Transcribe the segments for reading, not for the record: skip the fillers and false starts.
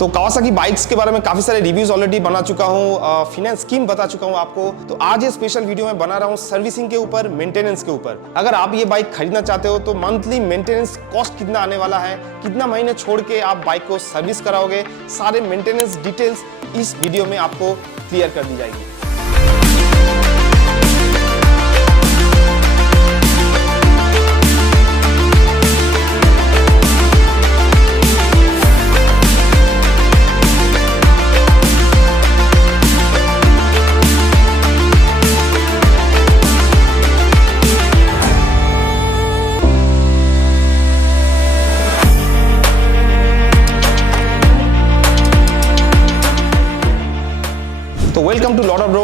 तो Kawasaki bikes के बारे में काफी सारे रिव्यूज ऑलरेडी बना चुका हूँ, फाइनेंस स्कीम बता चुका हूँ आपको। तो आज ये स्पेशल वीडियो में बना रहा हूँ सर्विसिंग के ऊपर, मेंटेनेंस के ऊपर। अगर आप ये बाइक खरीदना चाहते हो तो मंथली मेंटेनेंस कॉस्ट कितना आने वाला है, कितना महीने छोड़ के आप बाइक को सर्विस कराओगे, सारे मेंटेनेंस डिटेल्स इस वीडियो में आपको क्लियर कर दी जाएगी। तो welcome to lot of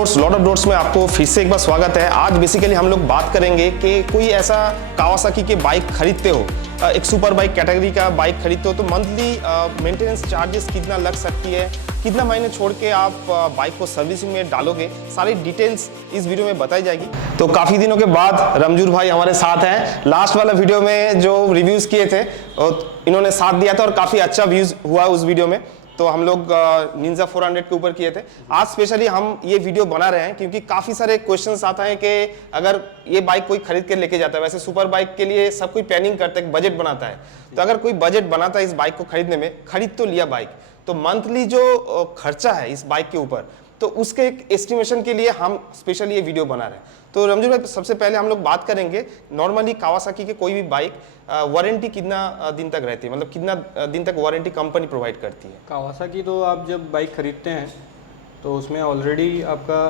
roads में आपको फिर से एक बार स्वागत है। आज बेसिकली हम लोग बात करेंगे कि कोई ऐसा कावासाकी के बाइक खरीदते हो, एक सुपर बाइक कैटेगरी का बाइक खरीदते हो तो मंथली मेंटेनेंस चार्जेस कितना लग सकती है, कितना महीने छोड़ के आप बाइक को सर्विसिंग में डालोगे, सारी डिटेल्स इस वीडियो में बताई जाएगी। तो काफ़ी दिनों के बाद रमजूर भाई हमारे साथ हैं। लास्ट वाला वीडियो में जो रिव्यूज़ किए थे इन्होंने साथ दिया था और काफ़ी अच्छा व्यूज़ हुआ उस वीडियो में। तो हम लोग निंजा 400 के ऊपर किए थे। आज स्पेशली हम ये वीडियो बना रहे हैं क्योंकि काफ़ी सारे क्वेश्चंस आता है कि अगर ये बाइक कोई खरीद के लेके जाता है, वैसे सुपर बाइक के लिए सब कोई प्लानिंग करता है, बजट बनाता है। तो अगर कोई बजट बनाता है इस बाइक को खरीदने में, खरीद तो लिया बाइक, तो मंथली जो खर्चा है इस बाइक के ऊपर, तो उसके एक एस्टिमेशन के लिए हम स्पेशली ये वीडियो बना रहे हैं। तो रमजू भाई, सबसे पहले हम लोग बात करेंगे नॉर्मली कावासाकी के कोई भी बाइक वारंटी कितना दिन तक रहती है, मतलब कितना दिन तक वारंटी कंपनी प्रोवाइड करती है? कावासाकी तो आप जब बाइक खरीदते हैं तो उसमें ऑलरेडी आपका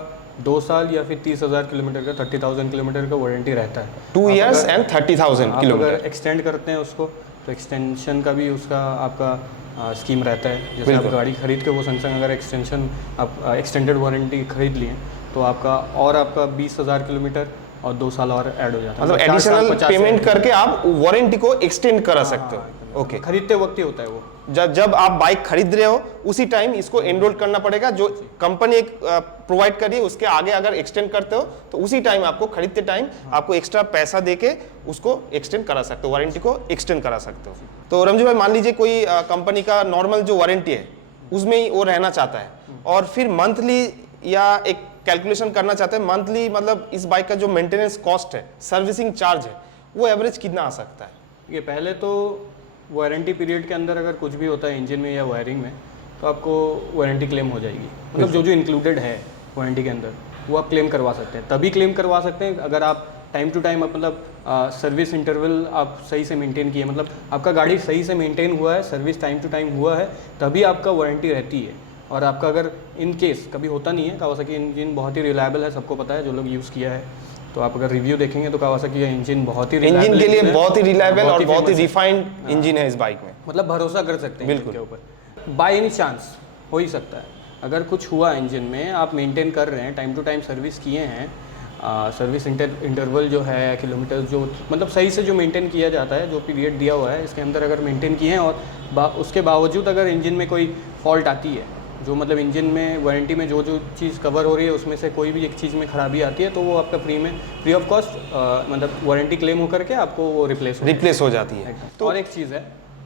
2 साल या फिर 30,000 किलोमीटर का 30,000 किलोमीटर का वारंटी रहता है। 2 years and 30,000 किलोमीटर। अगर एक्सटेंड करते हैं उसको तो एक्सटेंशन का भी उसका आपका स्कीम रहता है। जैसे आप गाड़ी खरीद के वो संग अगर एक्सटेंशन आप एक्सटेंडेड वारंटी खरीद लिए तो आपका 20,000 किलोमीटर और 2 साल और ऐड हो जाता है। मतलब एडिशनल पेमेंट करके आप वारंटी को एक्सटेंड करा सकते हो। ओके, खरीदते वक्त ही होता है वो। जब आप बाइक खरीद रहे हो उसी टाइम इसको एनरोल करना पड़ेगा, जो कंपनी एक प्रोवाइड करी है उसके आगे अगर एक्सटेंड करते हो तो उसी टाइम आपको खरीदते टाइम आपको एक्स्ट्रा पैसा देके उसको एक्सटेंड करा सकते हो, वारंटी को एक्सटेंड करा सकते हो। तो रमजू भाई, मान लीजिए कोई कंपनी का नॉर्मल जो वारंटी है उसमें ही वो रहना चाहता है और फिर मंथली या एक कैलकुलेशन करना चाहते हैं मंथली, मतलब इस बाइक का जो मेंटेनेंस कॉस्ट है, सर्विसिंग चार्ज है, वो एवरेज कितना आ सकता है? ये पहले तो वारंटी पीरियड के अंदर अगर कुछ भी होता है इंजन में या वायरिंग में तो आपको वारंटी क्लेम हो जाएगी। मतलब जो इंक्लूडेड है वारंटी के अंदर वो आप क्लेम करवा सकते हैं। तभी क्लेम करवा सकते हैं अगर आप टाइम टू टाइम मतलब सर्विस इंटरवल आप सही से मेंटेन किए, मतलब आपका गाड़ी सही से मेंटेन हुआ है, सर्विस टाइम टू टाइम हुआ है, तभी आपका वारंटी रहती है। और आपका अगर इन केस कभी होता नहीं है, कावासाकी इंजन बहुत ही रिलायबल है, सबको पता है जो लोग यूज़ किया है। तो आप अगर रिव्यू देखेंगे तो कावासाकी का इंजन बहुत ही इंजन के लिए बहुत ही रिलायबल और बहुत ही रिफाइंड इंजन है इस बाइक में, मतलब भरोसा कर सकते हैं बिल्कुल के ऊपर। बाय एनी चांस हो ही सकता है अगर कुछ हुआ इंजन में, आप मेंटेन कर रहे हैं, टाइम टू टाइम सर्विस किए हैं, सर्विस इंटरवल जो है, किलोमीटर जो मतलब सही से जो मेंटेन किया जाता है, जो पीरियड दिया हुआ है इसके अंदर अगर मेंटेन किए हैं और उसके बावजूद अगर इंजन में कोई फॉल्ट आती है, जो मतलब इंजन में वारंटी में जो चीज़ कवर हो रही है उसमें से कोई भी एक चीज़ में खराबी आती है तो वो आपका फ्री ऑफ कॉस्ट मतलब वारंटी क्लेम होकर के आपको वो रिप्लेस हो जाती है। तो और एक चीज़ है,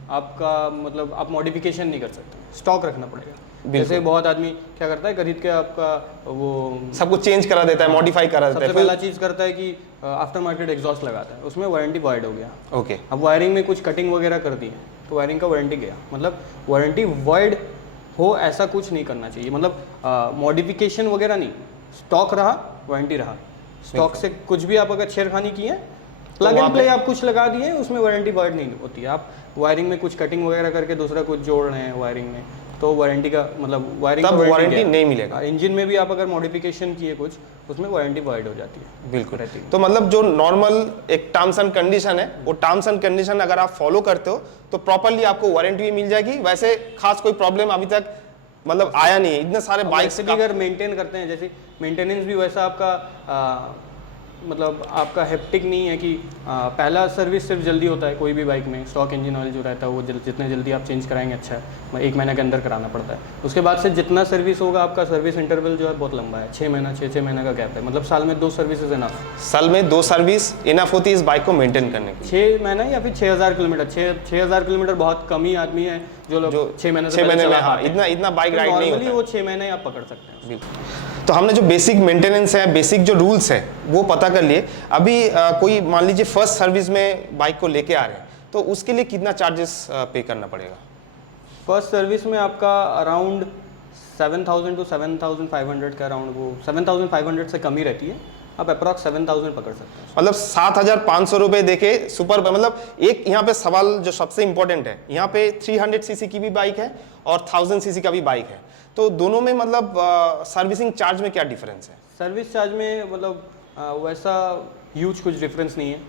आपका मतलब आप मॉडिफिकेशन नहीं कर सकते, स्टॉक रखना पड़ेगा। जैसे बहुत आदमी क्या करता है, खरीद के आपका वो सब कुछ चेंज करा देता है, मॉडिफाई करा देता है। सबसे पहला चीज़ करता है कि आफ्टर मार्केट एग्जॉस्ट लगाता है, उसमें वारंटी वॉइड हो गया। ओके, अब वायरिंग में कुछ कटिंग वगैरह कर दी है तो वायरिंग का वारंटी गया, मतलब वारंटी वॉइड हो ऐसा कुछ नहीं करना चाहिए। मतलब मॉडिफिकेशन वगैरह नहीं, स्टॉक रहा वारंटी रहा। स्टॉक से कुछ भी आप अगर छेड़खानी की है, प्लग एंड प्ले आप कुछ लगा दिए, उसमें वारंटी वॉइड नहीं होती है। आप वायरिंग में कुछ कटिंग वगैरह करके दूसरा कुछ जोड़ रहे हैं वायरिंग में तो वारंटी का मतलब वारंटी नहीं मिलेगा। इंजन में भी आप अगर मॉडिफिकेशन किए कुछ, उसमें वारंटी वॉइड हो जाती है। बिल्कुल रहती है। तो मतलब जो नॉर्मल एक टर्म्स एंड कंडीशन है, वो टर्म्स एंड कंडीशन अगर आप फॉलो करते हो तो प्रॉपर्ली आपको वारंटी भी मिल जाएगी। वैसे खास कोई प्रॉब्लम अभी तक मतलब आया नहीं है। इतने सारे बाइक्स भी अगर मेंटेन करते हैं, जैसे मेंटेनेंस भी वैसा आपका मतलब आपका हेप्टिक नहीं है कि पहला सर्विस सिर्फ जल्दी होता है कोई भी बाइक में, स्टॉक इंजन ऑयल जो रहता है वो जितने जल्दी आप चेंज कराएंगे अच्छा है, 1 महीने के अंदर कराना पड़ता है। उसके बाद से जितना सर्विस होगा आपका सर्विस इंटरवल जो है बहुत लंबा है, 6 महीना 6 महीने का गैप है, मतलब साल में 2 सर्विसेज इनफ। साल में 2 सर्विस इनफ होती है इस बाइक को मेंटेन करने की। 6 महीना या फिर 6000 किलोमीटर, 6000 किलोमीटर बहुत कम ही आदमी है जो लोग 6 महीने से महीने में, चला हाँ, पाते हैं। इतना बाइक राइड नहीं नॉर्मली होता। वो 6 महीने आप पकड़ सकते हैं। तो हमने जो बेसिक मेंटेनेंस है, बेसिक जो रूल्स है वो पता कर लिए। अभी कोई मान लीजिए फर्स्ट सर्विस में बाइक को लेके आ रहे हैं तो उसके लिए कितना चार्जेस पे करना पड़ेगा? फर्स्ट सर्विस में आपका अराउंड 7000 to 7500 का अराउंड, वो 7500 से कम ही रहती है, आप अप्रॉक्स 7000 पकड़ सकते हैं। मतलब 7500 रुपए देके सुपर, मतलब एक यहाँ पे सवाल जो सबसे इंपॉर्टेंट है, यहाँ पे 300 सीसी की भी बाइक है और 1000 सीसी का भी बाइक है, तो दोनों में मतलब सर्विसिंग चार्ज में क्या डिफरेंस है? सर्विस चार्ज में मतलब वैसा ह्यूज कुछ डिफरेंस नहीं है,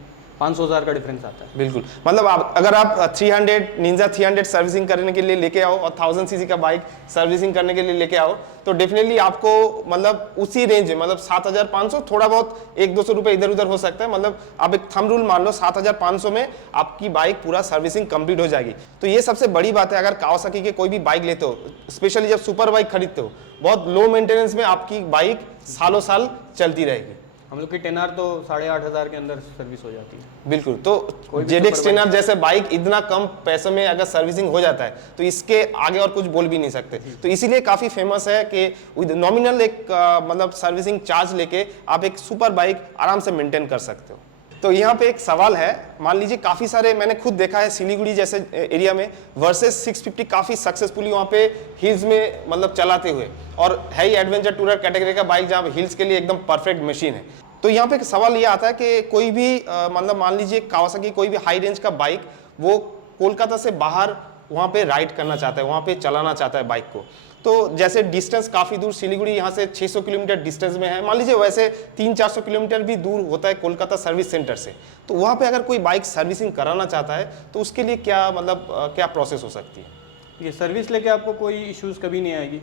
500,000 का डिफरेंस आता है। बिल्कुल, मतलब अगर आप 300 निंजा 300 सर्विसिंग करने के लिए लेके आओ और 1000 सीसी का बाइक सर्विसिंग करने के लिए लेके आओ तो डेफिनेटली आपको मतलब उसी रेंज में, मतलब 7500, थोड़ा बहुत 100-200 रुपए इधर उधर हो सकता है, मतलब आप एक थंब रूल मान लो 7500 में आपकी बाइक पूरा सर्विसिंग कंप्लीट हो जाएगी। तो ये सबसे बड़ी बात है, अगर कावासाकी के कोई भी बाइक लेते हो, स्पेशली जब सुपर बाइक खरीदते हो, बहुत लो मेंटेनेंस में आपकी बाइक सालों साल चलती रहेगी। हम लोग की 10R तो 8500 के अंदर सर्विस हो जाती है। बिल्कुल, तो जेडेक्स 10R जैसे बाइक इतना कम पैसों में अगर सर्विसिंग हो जाता है तो इसके आगे और कुछ बोल भी नहीं सकते। तो इसीलिए काफी फेमस है कि विद नॉमिनल एक मतलब सर्विसिंग चार्ज लेके आप एक सुपर बाइक आराम से मेंटेन कर सकते हो। तो यहाँ पे एक सवाल है, मान लीजिए काफी सारे मैंने खुद देखा है सिलीगुड़ी जैसे एरिया में वर्सेस 650 काफी सक्सेसफुली वहाँ पे हिल्स में मतलब चलाते हुए, और है ही एडवेंचर टूरर कैटेगरी का बाइक जहाँ हिल्स के लिए एकदम परफेक्ट मशीन है। तो यहाँ पे एक सवाल ये आता है कि कोई भी मतलब मान लीजिए कावासाकी कोई भी हाई रेंज का बाइक वो कोलकाता से बाहर वहाँ पे राइड करना चाहता है, वहाँ पे चलाना चाहता है बाइक को, तो जैसे डिस्टेंस काफ़ी दूर, सिलीगुड़ी यहाँ से 600 किलोमीटर डिस्टेंस में है, मान लीजिए वैसे 300-400 किलोमीटर भी दूर होता है कोलकाता सर्विस सेंटर से, तो वहाँ पे अगर कोई बाइक सर्विसिंग कराना चाहता है तो उसके लिए क्या मतलब क्या प्रोसेस हो सकती है? ये सर्विस लेके आपको कोई इश्यूज़ कभी नहीं आएगी,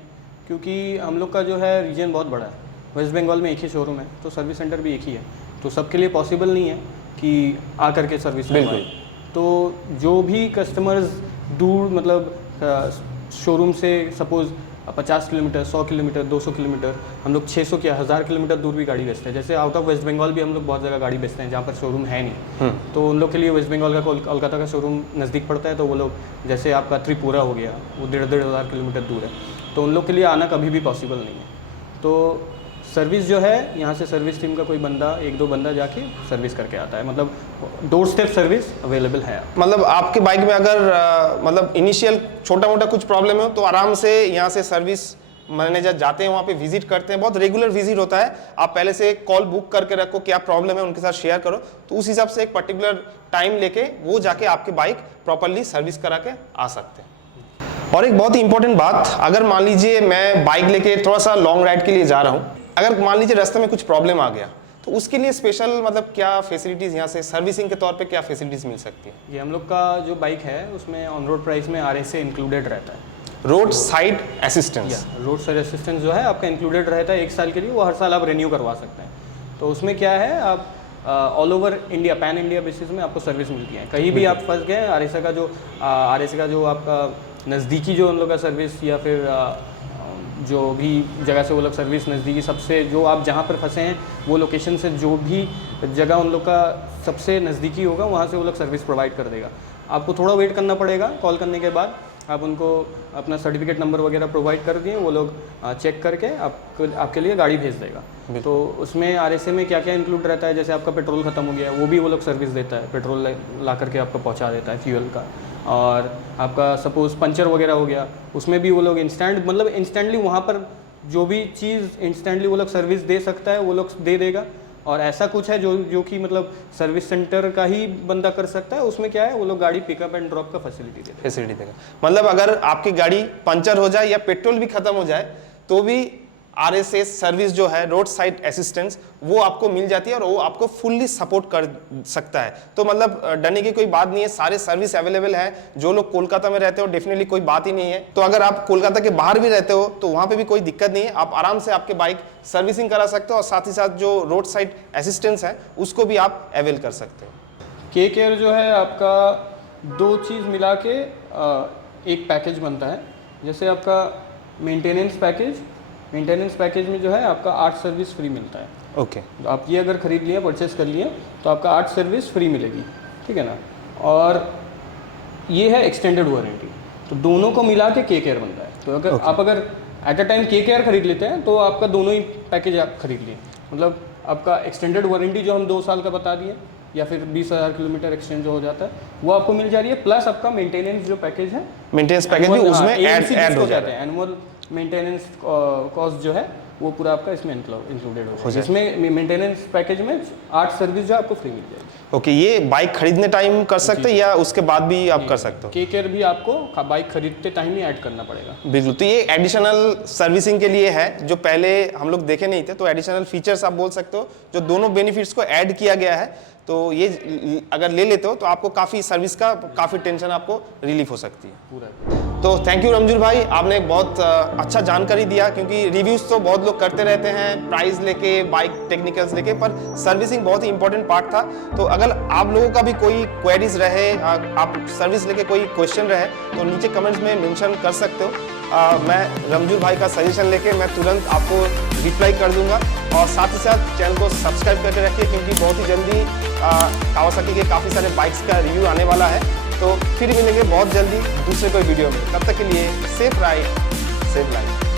क्योंकि हम लोग का जो है रीजन बहुत बड़ा है, वेस्ट बंगाल में एक ही शोरूम है, तो सर्विस सेंटर भी एक ही है, तो सबके लिए पॉसिबल नहीं है कि आ करके सर्विस बिल्कुल। तो जो भी कस्टमर्स दूर मतलब शोरूम से सपोज 50 किलोमीटर, 100 किलोमीटर, 200 किलोमीटर, हम लोग 600 या 1000 किलोमीटर दूर भी गाड़ी बेचते हैं। जैसे आउट ऑफ वेस्ट बंगाल भी हम लोग बहुत जगह गाड़ी बेचते हैं जहाँ पर शोरूम है नहीं, तो उन लोग के लिए वेस्ट बंगाल का कोलकाता का शोरूम नज़दीक पड़ता है, तो वो लोग जैसे आपका त्रिपुरा हो गया वो 1,500 किलोमीटर दूर है, तो उन लोग के लिए आना कभी भी पॉसिबल नहीं है। तो सर्विस जो है यहाँ से सर्विस टीम का कोई बंदा, 1-2 बंदा जाके सर्विस करके आता है, मतलब डोर स्टेप सर्विस अवेलेबल है। मतलब आपके बाइक में अगर मतलब इनिशियल छोटा मोटा कुछ प्रॉब्लम हो तो आराम से यहाँ से सर्विस मैनेजर जाते हैं, वहाँ पे विजिट करते हैं, बहुत रेगुलर विजिट होता है। आप पहले से कॉल बुक करके रखो, क्या प्रॉब्लम है उनके साथ शेयर करो, तो उस हिसाब से एक पर्टिकुलर टाइम लेके वो जाके आपकी बाइक प्रॉपरली सर्विस करा के आ सकते हैं। और एक बहुत ही इंपॉर्टेंट बात, अगर मान लीजिए मैं बाइक लेके थोड़ा सा लॉन्ग राइड के लिए जा रहा हूँ, अगर मान लीजिए रास्ते में कुछ प्रॉब्लम आ गया तो उसके लिए स्पेशल मतलब क्या फैसिलिटीज़ यहाँ से सर्विसिंग के तौर पे क्या फैसिलिटीज़ मिल सकती है? ये हम लोग का जो बाइक है उसमें ऑन रोड प्राइस में RSA इंक्लूडेड रहता है, road side assistance. Road side assistance जो है आपका इंक्लूडेड रहता है 1 साल के लिए, वो हर साल आप रिन्यू करवा सकते हैं। तो उसमें क्या है, आप all over India, pan India basis में आपको सर्विस मिलती है। कहीं भी आप फंस गए, RSA का जो आपका नज़दीकी जो उन लोग का सर्विस, या फिर जो भी जगह से वो लोग सर्विस नज़दीकी, सबसे जो आप जहाँ पर फंसे हैं वो लोकेशन से जो भी जगह उन लोग का सबसे नज़दीकी होगा वहाँ से वो लोग सर्विस प्रोवाइड कर देगा। आपको थोड़ा वेट करना पड़ेगा, कॉल करने के बाद आप उनको अपना सर्टिफिकेट नंबर वगैरह प्रोवाइड कर दिए, वो लोग चेक करके आपके लिए गाड़ी भेज देगा। तो उसमें RSA में क्या क्या इंक्लूड रहता है, जैसे आपका पेट्रोल ख़त्म हो गया वो भी वो लोग सर्विस देता है, पेट्रोल ला करके आपको पहुंचा देता है फ्यूल का, और आपका सपोज़ पंचर वगैरह हो गया उसमें भी वो लोग इंस्टेंटली वहाँ पर जो भी चीज़ इंस्टेंटली वो लोग सर्विस दे सकता है वो लोग दे देगा। और ऐसा कुछ है जो कि मतलब सर्विस सेंटर का ही बंदा कर सकता है, उसमें क्या है वो लोग गाड़ी पिकअप एंड ड्रॉप का फैसिलिटी देगा। मतलब अगर आपकी गाड़ी पंचर हो जाए या पेट्रोल भी खत्म हो जाए तो भी RSS सर्विस जो है, रोड साइड असिस्टेंस, वो आपको मिल जाती है और वो आपको फुल्ली सपोर्ट कर सकता है। तो मतलब डरने की कोई बात नहीं है, सारे सर्विस अवेलेबल है। जो लोग कोलकाता में रहते हो डेफिनेटली कोई बात ही नहीं है। तो अगर आप कोलकाता के बाहर भी रहते हो तो वहाँ पे भी कोई दिक्कत नहीं है, आप आराम से आपके बाइक सर्विसिंग करा सकते हो और साथ ही साथ जो रोड साइड असिस्टेंस है उसको भी आप अवेल कर सकते हो। के केयर जो है आपका 2 चीज़ मिला के एक पैकेज बनता है। जैसे आपका मेंटेनेंस पैकेज में जो है आपका 8 सर्विस फ्री मिलता है। ओके। तो आप ये अगर खरीद लिए, परचेस कर लिए, तो आपका 8 सर्विस फ्री मिलेगी, ठीक है ना। और ये है एक्सटेंडेड वारंटी, तो दोनों को मिला के के केयर बनता है। तो अगर आप अगर एट अ टाइम के केयर खरीद लेते हैं तो आपका दोनों ही पैकेज आप खरीद लिए, मतलब आपका एक्सटेंडेड वारंटी जो हम 2 साल का बता दिए या फिर 20,000 किलोमीटर एक्सचेंज जो हो जाता है वो आपको मिल जा रही है, प्लस आपका मेंटेनेंस जो पैकेज है, मेंटेनेंस पैकेज भी उसमें ऐड हो जाता है। एनुअल मेंटेनेंस कॉस्ट जो है वो पूरा आपका इसमें इंक्लूडेड हो जाए। इसमें मेंटेनेंस पैकेज में 8 सर्विस जो आपको फ्री मिल जाएगी। ओके, ये बाइक खरीदने टाइम कर सकते हैं या उसके बाद भी आप कर सकते हो? के केयर भी आपको बाइक खरीदते टाइम ही ऐड करना पड़ेगा। बिल्कुल, तो ये एडिशनल सर्विसिंग के लिए है जो पहले हम लोग देखे नहीं थे, तो एडिशनल फीचर्स आप बोल सकते हो जो दोनों बेनिफिट्स को ऐड किया गया है। तो ये अगर ले लेते हो तो आपको काफ़ी सर्विस का काफ़ी टेंशन आपको रिलीफ हो सकती है पूरा। तो थैंक यू रमजूल भाई, आपने बहुत अच्छा जानकारी दिया, क्योंकि रिव्यूज़ तो बहुत लोग करते रहते हैं प्राइस लेके, बाइक टेक्निकल्स लेके, पर सर्विसिंग बहुत ही इंपॉर्टेंट पार्ट था। तो अगर आप लोगों का भी कोई क्वेरीज रहे, आप सर्विस लेके कोई क्वेश्चन रहे तो नीचे कमेंट्स में मेंशन कर सकते हो। मैं रमजूल भाई का सजेशन लेके मैं तुरंत आपको रिप्लाई कर दूंगा। और साथ ही साथ चैनल को सब्सक्राइब करके रखिए, क्योंकि बहुत ही जल्दी कावासाकी के काफ़ी सारे बाइक्स का रिव्यू आने वाला है। तो फिर मिलेंगे बहुत जल्दी दूसरे कोई वीडियो में, तब तक के लिए सेफ राइड सेफ लाइफ।